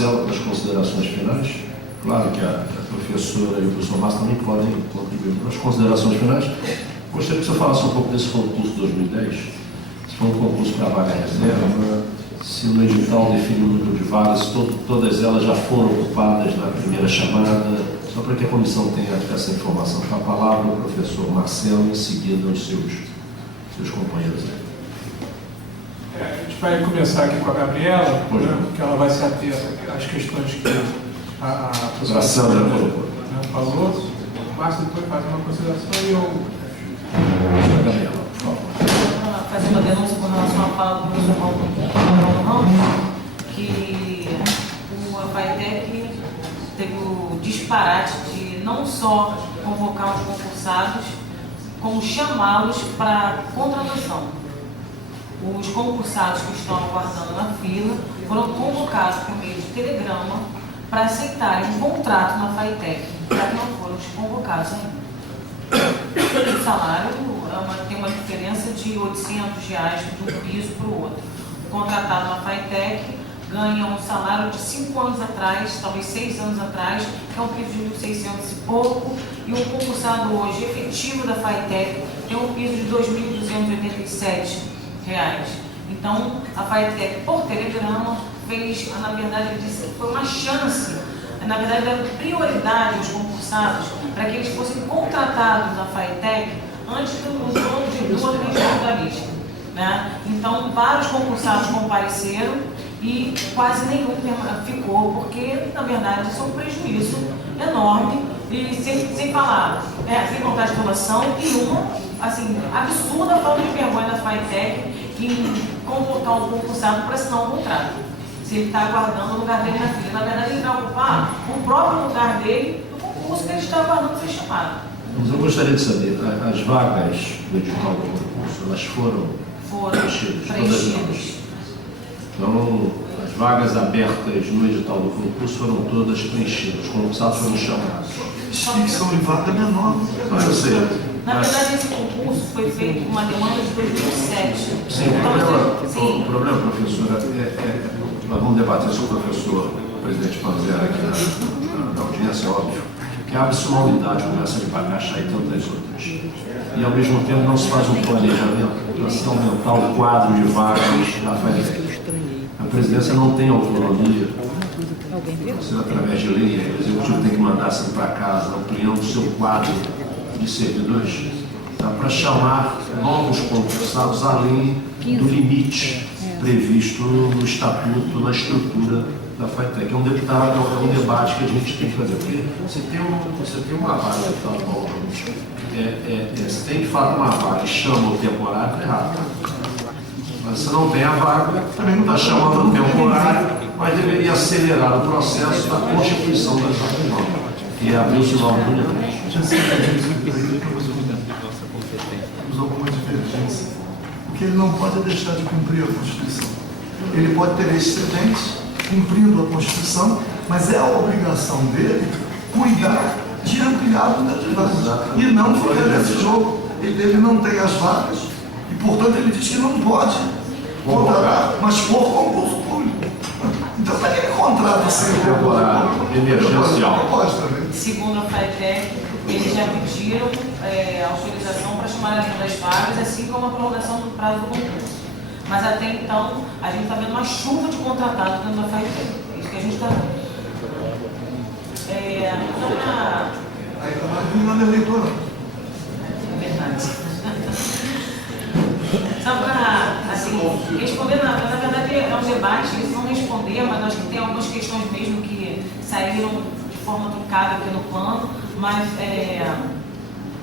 Marcelo para as considerações finais. Claro que a professora e o professor Márcio também podem contribuir para as considerações finais. Gostaria que você falasse um pouco desse concurso 2010. Se foi um concurso para vaga reserva, se no edital define o número de vagas, todas elas já foram ocupadas na primeira chamada, só para que a comissão tenha essa informação. Com a palavra o professor Marcelo, em seguida os seus companheiros. A gente vai começar aqui com a Gabriela, porque ela vai se ater às questões que a professora Sandra falou. O Márcio depois faz uma consideração e eu... Gabriela, por favor. Fazer uma denúncia com relação à fala do professor Paulo Ramos, que a FATEC teve o disparate de não só convocar os concursados, como chamá-los para contratação. Os concursados que estão aguardando na fila foram convocados por meio de telegrama para aceitarem um contrato na FATEC, já que não foram convocados ainda. O salário tem uma diferença de R$ 800 de um piso para o outro. O contratado na FATEC ganha um salário de 5 anos atrás, talvez 6 anos atrás, que é um piso de 1.600 e pouco, e o concursado hoje efetivo da FATEC tem um piso de R$ 2.287. Então, a FATEC, por telegrama, fez, na verdade, ele disse que foi uma chance, na verdade, dando prioridade aos concursados para que eles fossem contratados na FATEC antes dos outros da lista. Né? Então, vários concursados compareceram e quase nenhum ficou, porque, na verdade, isso é um prejuízo enorme, e sem falar, sem contar de doação, e uma, assim, absurda falta de vergonha da FATEC em convocar um concursado para assinar um contrato. Se ele está aguardando o lugar dele na fila. Na verdade, ele vai ocupar o próprio lugar dele no concurso que ele está aguardando ser chamado. Mas eu gostaria de saber, as vagas do edital do concurso, elas foram preenchidas? Então, as vagas abertas no edital do concurso foram todas preenchidas, os concursados foram chamados. Extinção de vaga menor. Mas eu sei. Na verdade, esse concurso foi feito com uma demanda de 2007. Sim, o problema, professora, nós vamos debater isso com o professor, presidente Panzera, aqui na audiência, é óbvio, que abre-se uma unidade, começa a Bagacha e tantas outras. E, ao mesmo tempo, não se faz um planejamento para se aumentar o quadro de vagas da FATEC. A presidência não tem autonomia, você, através de lei, o executivo tem que mandar assim para casa, ampliando o seu quadro de servidores, para chamar novos concursados além do limite previsto no estatuto, na estrutura da FATEC. É um debate que a gente tem que fazer. Porque você tem uma vaga, tá bom, você tem de fato uma vaga e chama o temporário, é errado. Mas você não tem a vaga, também não está chamando o temporário, mas deveria acelerar o processo da constituição das vagas novas. E abrir-se novos unidades. Temos alguma divergência. Porque ele não pode deixar de cumprir a Constituição. Ele pode ter excedentes cumprindo a Constituição, mas é a obrigação dele cuidar de ampliar o número de vagas. E não ficar nesse jogo. Ele não tem as vagas e, portanto, ele diz que não pode contratar, mas por concurso público. Então, para que ele contrata sempre temporário emergencial? Segundo a FATEC, eles já pediram autorização para chamar a das vagas, assim como a prorrogação do prazo do concurso. Mas até então, a gente está vendo uma chuva de contratados dentro da FATEC. É isso que a gente está vendo. Aí está mais vinando eleitoral. É verdade. Só para, assim, responder, na verdade é um debate, eles vão responder, mas acho que tem algumas questões mesmo que saíram de forma truncada aqui no plano, mas,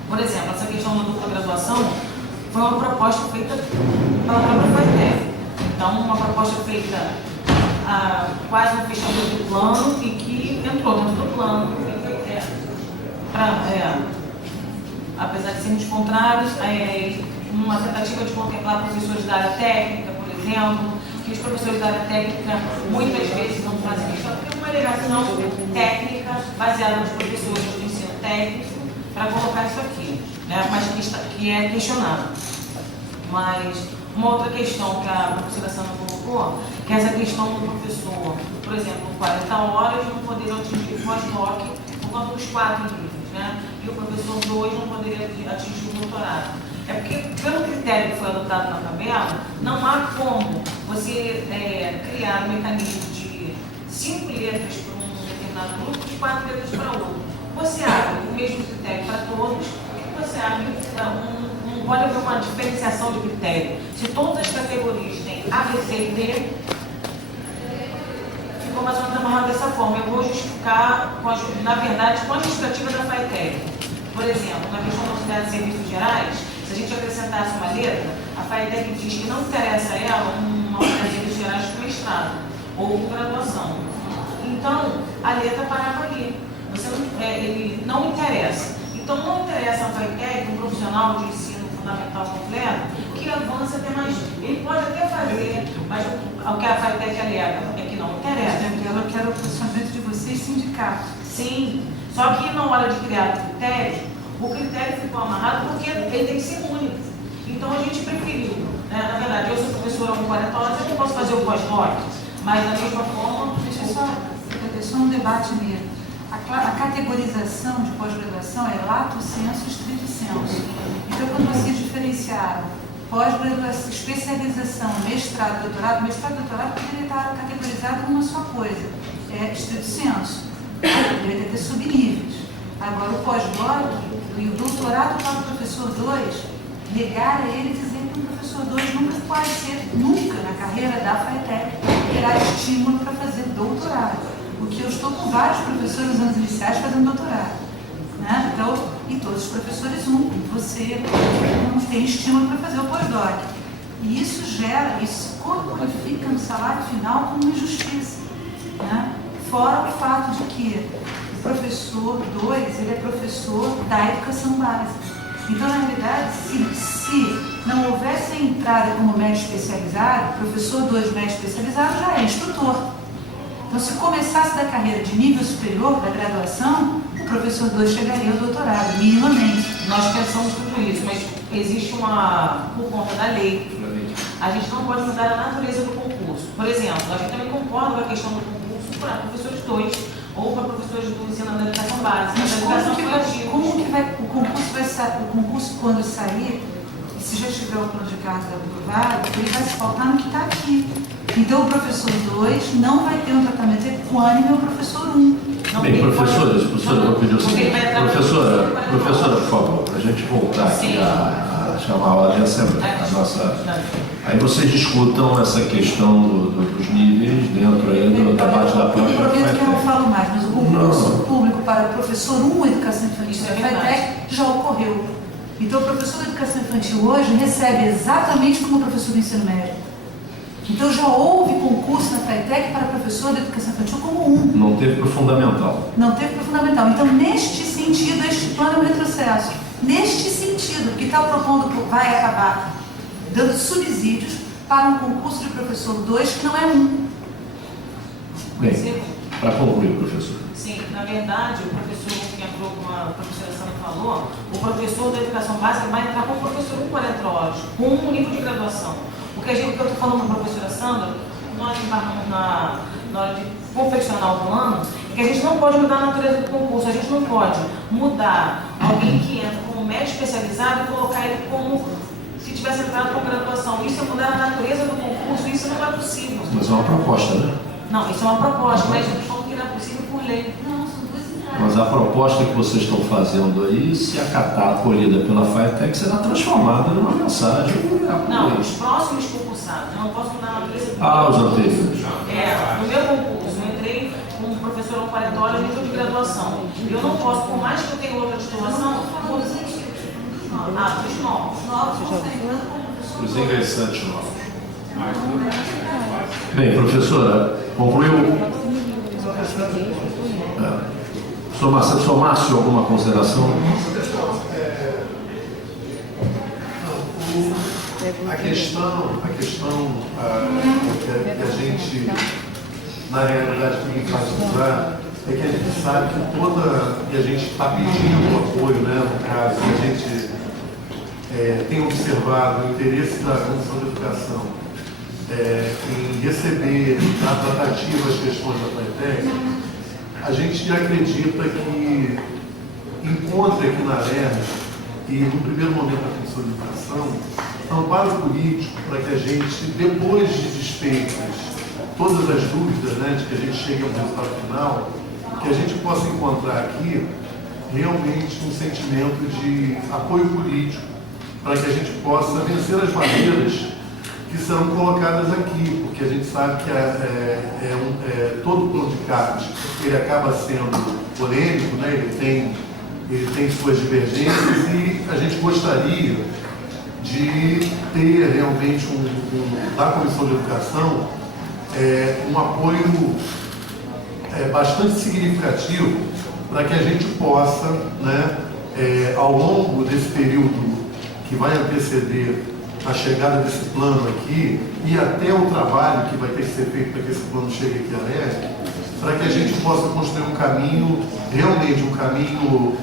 por exemplo, essa questão da dupla graduação foi uma proposta feita pela própria FATEC. Então, uma proposta feita quase no fechamento do plano e que entrou dentro do plano. Apesar de sermos contrários, uma tentativa de contemplar professores da área técnica, por exemplo, que os professores da área técnica muitas vezes não fazem isso, porque uma alegação técnica baseada nos professores do ensino técnico para colocar isso aqui, né? Mas que é questionado. Mas uma outra questão que a professora Sandra colocou colocou, que é essa questão do professor, por exemplo, 40 horas não poder atingir o pós-doc por conta dos 4 níveis, né? E o professor 2 não poderia atingir o doutorado. É porque, pelo critério que foi adotado na tabela, não há como você criar um mecanismo de 5 letras para um determinado grupo e 4 letras para outro. Você abre o mesmo critério para todos, e você abre não pode haver uma diferenciação de critério. Se todas as categorias têm A, B, C e D, ficou mais ou menos amarrado dessa forma. Eu vou justificar, na verdade, com a justificativa da FATEC. Por exemplo, na questão da auxiliar de serviços gerais, se a gente acrescentasse uma letra, a FATEC diz que não interessa a ela uma auxiliar de serviços gerais com mestrado ou com graduação. Então, a letra parava ali. Ele não interessa. Então, não interessa a FATEC, um profissional de ensino fundamental completo, que avance até mais. Ele pode até fazer, mas o que a FATEC alega é que não interessa. Ela quer o posicionamento de vocês, sindicato. Sim, só que na hora de criar o critério ficou amarrado porque ele tem que ser único. Então, a gente preferiu. Né? Na verdade, eu sou professora com 40 horas, eu não posso fazer o pós-doc, mas da mesma forma... É só um debate mesmo. A categorização de pós-graduação é lato sensu e stricto sensu. Então, quando vocês diferenciaram pós-graduação, especialização, mestrado, doutorado poderia estar categorizado numa só coisa, é stricto sensu. Deveria ter subníveis. Agora, o pós-doc e o doutorado para o professor 2, negar a ele dizer que o professor 2 nunca pode ser, nunca na carreira da FATEC, terá estímulo para fazer doutorado. Porque eu estou com vários professores nos anos iniciais fazendo doutorado. Né? Então, e todos os professores, você não tem estímulo para fazer o pós-doc. E isso corporifica no salário final como injustiça. Né? Fora o fato de que o professor 2, ele é professor da educação básica. Então, na realidade, se não houvesse a entrada como médico especializado, professor 2 médico especializado já é instrutor. Então, se começasse da carreira de nível superior, da graduação, o professor 2 chegaria ao doutorado, minimamente. Nós pensamos tudo isso, mas existe por conta da lei, a gente não pode mudar a natureza do concurso. Por exemplo, a gente também concorda com a questão do concurso para professores 2 ou para professores do ensino da educação básica. Mas como que vai, o concurso vai sair, o concurso quando sair, se já tiver o plano de carga aprovado, ele vai se faltar no que está aqui. Então, o professor 2 não vai ter um tratamento equânime ao professor 1. Bem, professora, eu vou pedir o seguinte. Professora, por favor, para a gente voltar aqui a chamar a ordem a nossa... Aí vocês discutam essa questão dos níveis dentro aí do debate da própria Eu prometo que eu não falo mais, mas o concurso público para o professor 1 Educação Infantil da FATEC já ocorreu. Então, o professor de Educação Infantil hoje recebe exatamente como o professor do ensino médio. Então, já houve concurso na FATEC para professor de Educação Infantil como 1. Não teve para o fundamental. Não teve para o fundamental. Então, neste sentido, este plano é um retrocesso. Neste sentido, que está propondo que vai acabar dando subsídios para um concurso de professor 2 que não é 1. Bem, para concluir, professor. Sim, na verdade, o professor que entrou, como a professora Sandra falou, o professor da educação básica vai entrar como professor com 40 horas, com um nível de graduação. O que eu estou falando com a professora Sandra, nós embarcamos na hora de confeccionar o plano, é que a gente não pode mudar a natureza do concurso, a gente não pode mudar alguém que entra como médico especializado e colocar ele como se tivesse entrado com graduação. Isso é mudar a natureza do concurso, isso não é possível. Mas é uma proposta, né? Não, isso é uma proposta, mas eles falam que não é possível por lei. Não, são duas entradas. Mas a proposta que vocês estão fazendo aí, se acatar, acolhida pela FATEC, será transformada numa mensagem. Não, os próximos concursados, eu não posso mudar a natureza do os anteriores. No meu concurso, eu entrei como professor com 40 horas nível de graduação. Eu não posso, por mais que eu tenha outra titulação, dos novos. Os ingressantes novos. Bem, professora, concluiu? Sr. Márcio, alguma consideração? A questão que a gente, na realidade, tem que enfatizar é que a gente sabe que e a gente está pedindo o apoio, né, no caso, que a gente tem observado o interesse da Comissão de Educação em receber a tratativa as questões da FATEC, a gente acredita que encontra aqui na LERJ, e no primeiro momento da consolidação, amparo político para que a gente, depois de desfeitas todas as dúvidas, né, de que a gente chegue ao resultado final, que a gente possa encontrar aqui realmente um sentimento de apoio político para que a gente possa vencer as barreiras que serão colocadas aqui, porque a gente sabe que todo o plano de CAPES, ele acaba sendo polêmico, né? Ele tem suas divergências e a gente gostaria de ter realmente da Comissão de Educação um apoio bastante significativo para que a gente possa, né, ao longo desse período que vai anteceder a chegada desse plano aqui e até o trabalho que vai ter que ser feito para que esse plano chegue aqui à LERJ, para que a gente possa construir um caminho, realmente um caminho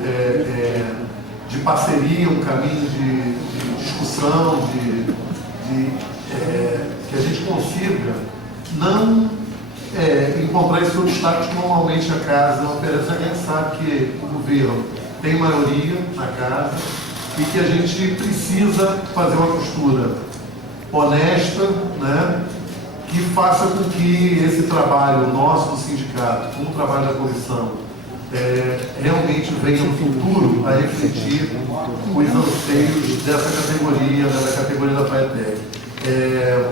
de parceria, um caminho de discussão, que a gente consiga não encontrar esses obstáculos que normalmente a casa oferece. A gente sabe que o governo tem maioria na casa e que a gente precisa fazer uma postura honesta, né, que faça com que esse trabalho nosso do sindicato, como o trabalho da comissão, realmente venha no futuro a refletir os anseios dessa categoria, né, da categoria da FATEC.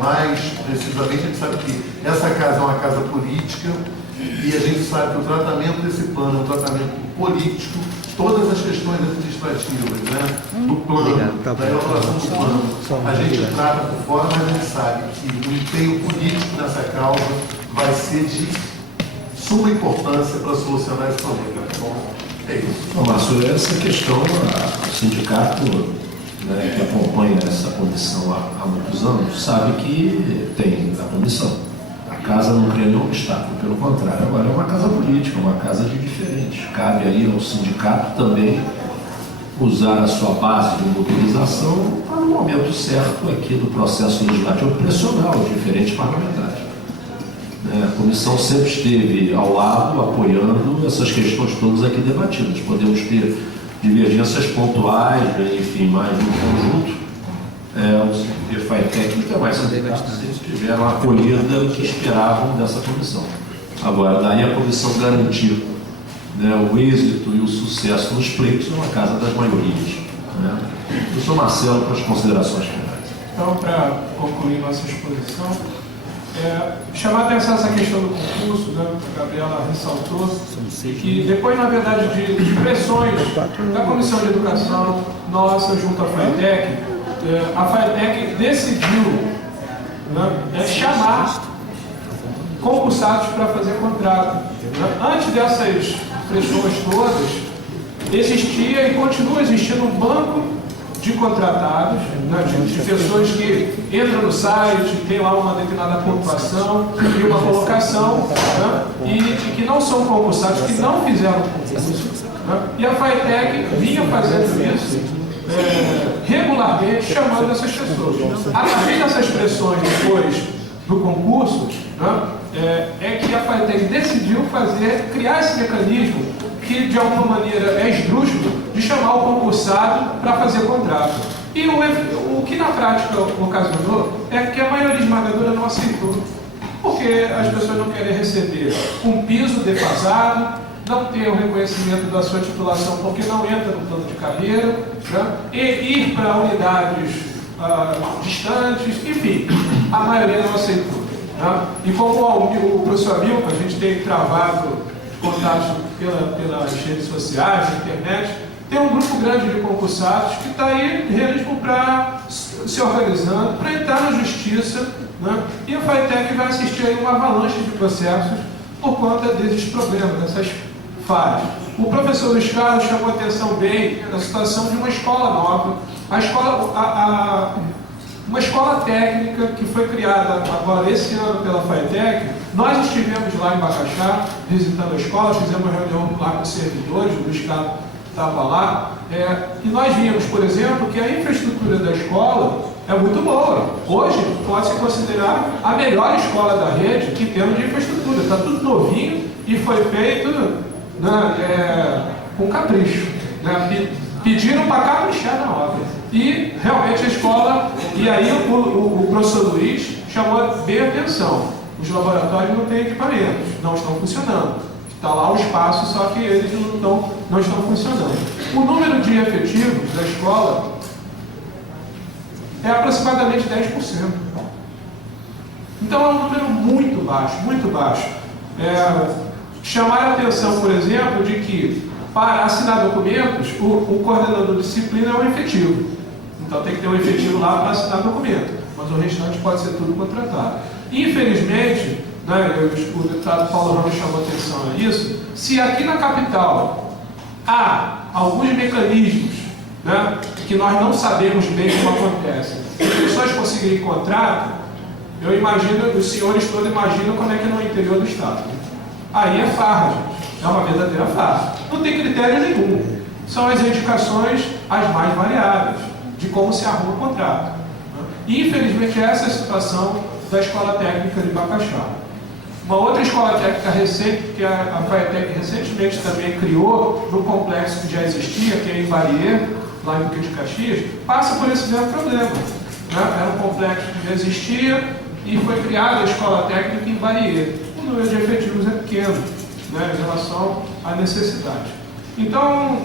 Mais precisamente, a gente sabe que essa casa é uma casa política e a gente sabe que o tratamento desse plano é um tratamento político. Todas as questões administrativas, né, do plano, da elaboração do plano, a gente trata por fora, mas a gente sabe que o empenho político nessa causa vai ser de suma importância para solucionar esse problema. Tá bom? É isso. Márcio, essa questão, o sindicato, né, que acompanha essa comissão há muitos anos, sabe que tem a comissão. A casa não cria nenhum obstáculo, pelo contrário, agora é uma casa política, uma casa de diferentes. Cabe aí ao sindicato também usar a sua base de mobilização para o momento certo aqui do processo legislativo pressionar os diferentes parlamentares. A comissão sempre esteve ao lado, apoiando essas questões todas aqui debatidas. Podemos ter divergências pontuais, enfim, mas no conjunto, o FATEC e demais sindicatos tiveram a acolhida que esperavam dessa comissão. Agora, daí a comissão garantir, né, o êxito e o sucesso nos pleitos é uma casa das maiorias. Né? Professor Marcelo, para as considerações finais. Então, para concluir nossa exposição, chamar a atenção essa questão do concurso, né, que a Gabriela ressaltou, que depois, na verdade, de pressões da Comissão de Educação, nossa, junto à FATEC, a FATEC decidiu, né, chamar concursados para fazer contrato. Antes dessas pressões todas, existia e continua existindo um banco de contratados, né, de pessoas que entram no site, tem lá uma determinada pontuação e uma colocação, né, e que não são concursados, que não fizeram concurso. Né, e a FATEC vinha fazendo isso regularmente, chamando essas pessoas. Através dessas pressões depois do concurso, né, é que a FATEC decidiu criar esse mecanismo que de alguma maneira é esdrúxulo de chamar o concursado para fazer contrato. E o que na prática ocasionou é que a maioria esmagadora não aceitou, porque as pessoas não querem receber um piso defasado, não ter o reconhecimento da sua titulação porque não entra no plano de carreira, né? E ir para unidades distantes, enfim, a maioria não aceitou. Né? E como o professor Amilcar, a gente tem travado contatos pelas redes sociais, na internet, tem um grupo grande de concursados que está aí mesmo para se organizando, para entrar na justiça, né? E a FATEC vai assistir aí uma avalanche de processos por conta desses problemas, dessas falhas. O professor Luiz Carlos chamou a atenção bem da situação de uma escola nova, uma escola técnica que foi criada agora esse ano pela FATEC. Nós estivemos lá em Bacaxá, visitando a escola, fizemos uma reunião lá com os servidores, o Luiz Carlos estava lá, e nós vimos, por exemplo, que a infraestrutura da escola é muito boa. Hoje pode-se considerar a melhor escola da rede em termos de infraestrutura. Está tudo novinho e foi feito, né, com capricho. Né? Pediram para caprichar na obra. E realmente a escola, e aí o professor Luiz chamou bem a atenção. Os laboratórios não têm equipamentos, não estão funcionando. Está lá o espaço, só que eles não estão funcionando. O número de efetivos da escola é aproximadamente 10%. Então é um número muito baixo, muito baixo. Chamar a atenção, por exemplo, de que para assinar documentos, o coordenador de disciplina é um efetivo. Então tem que ter um efetivo lá para assinar documento, mas o restante pode ser tudo contratado. Infelizmente, né, o deputado Paulo Ramos chamou atenção a isso, se aqui na capital há alguns mecanismos, né, que nós não sabemos bem como acontece, as pessoas conseguirem contrato, eu imagino, os senhores todos imaginam como é que é no interior do estado. Aí é farra, gente. É uma verdadeira farra. Não tem critério nenhum. São as indicações as mais variadas de como se arruma o contrato. E, infelizmente, essa é a situação da Escola Técnica de Bacaxá. Uma outra escola técnica recente, que a FATEC recentemente também criou, no complexo que já existia, que é em Barrier, lá em Duque de Caxias, passa por esse mesmo problema. Né? Era um complexo que já existia e foi criada a Escola Técnica em Barrier. O número de efetivos é pequeno, né, em relação à necessidade. Então,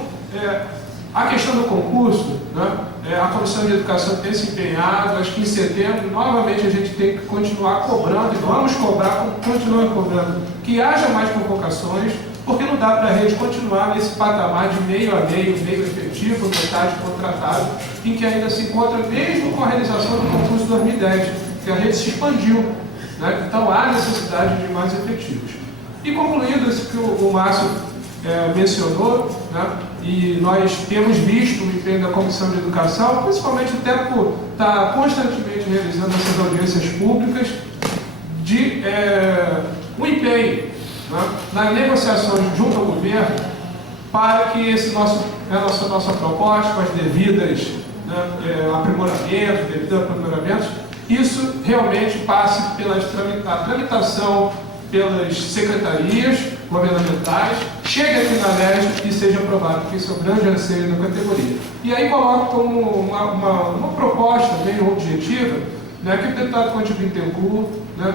a questão do concurso, né, a Comissão de Educação tem se empenhado, acho que em setembro, novamente, a gente tem que continuar cobrando, e vamos cobrar, continuando cobrando, que haja mais convocações, porque não dá para a rede continuar nesse patamar de meio a meio efetivo, metade contratado, em que ainda se encontra, mesmo com a realização do concurso de 2010, que a rede se expandiu. Né? Então há necessidade de mais efetivos. E concluindo isso que o Márcio mencionou, né? E nós temos visto o empenho da Comissão de Educação, principalmente até por estar constantemente realizando essas audiências públicas, de um empenho, né, nas negociações junto ao governo, para que essa nossa proposta, com as devidas, né, aprimoramentos, isso realmente passe pela tramitação pelas secretarias governamentais, chegue aqui na LERJ e seja aprovado, porque isso é o grande anseio da categoria. E aí coloco como uma proposta bem objetiva, né, que o deputado Conde Bittencourt, né,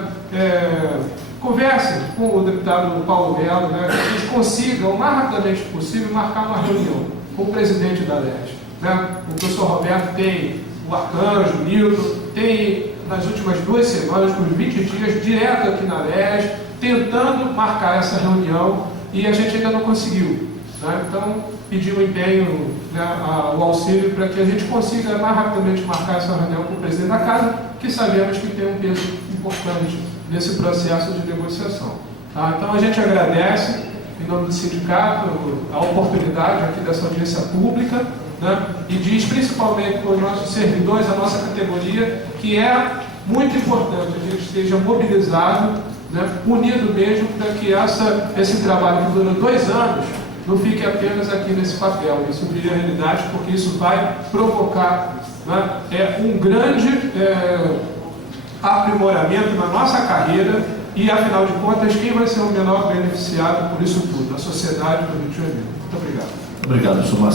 converse com o deputado Paulo Melo, né, que a gente consiga, o mais rapidamente possível, marcar uma reunião com o presidente da LERJ. Né? O professor Roberto tem o Arcanjo, o Nilton, tem nas últimas 2 semanas, por 20 dias, direto aqui na LERJ, tentando marcar essa reunião e a gente ainda não conseguiu. Né? Então, pedir o empenho, né, o auxílio para que a gente consiga mais rapidamente marcar essa reunião com o presidente da Casa, que sabemos que tem um peso importante nesse processo de negociação. Tá? Então, a gente agradece, em nome do sindicato, a oportunidade aqui dessa audiência pública, né? E diz principalmente para os nossos servidores, a nossa categoria, que é muito importante a gente esteja mobilizado, né, unido mesmo, para que esse trabalho que dura 2 anos não fique apenas aqui nesse papel. Isso vira realidade, porque isso vai provocar, né, um grande aprimoramento na nossa carreira e, afinal de contas, quem vai ser o menor beneficiado por isso tudo? A sociedade do Rio de Janeiro. Muito obrigado. Obrigado, professor Marcelo.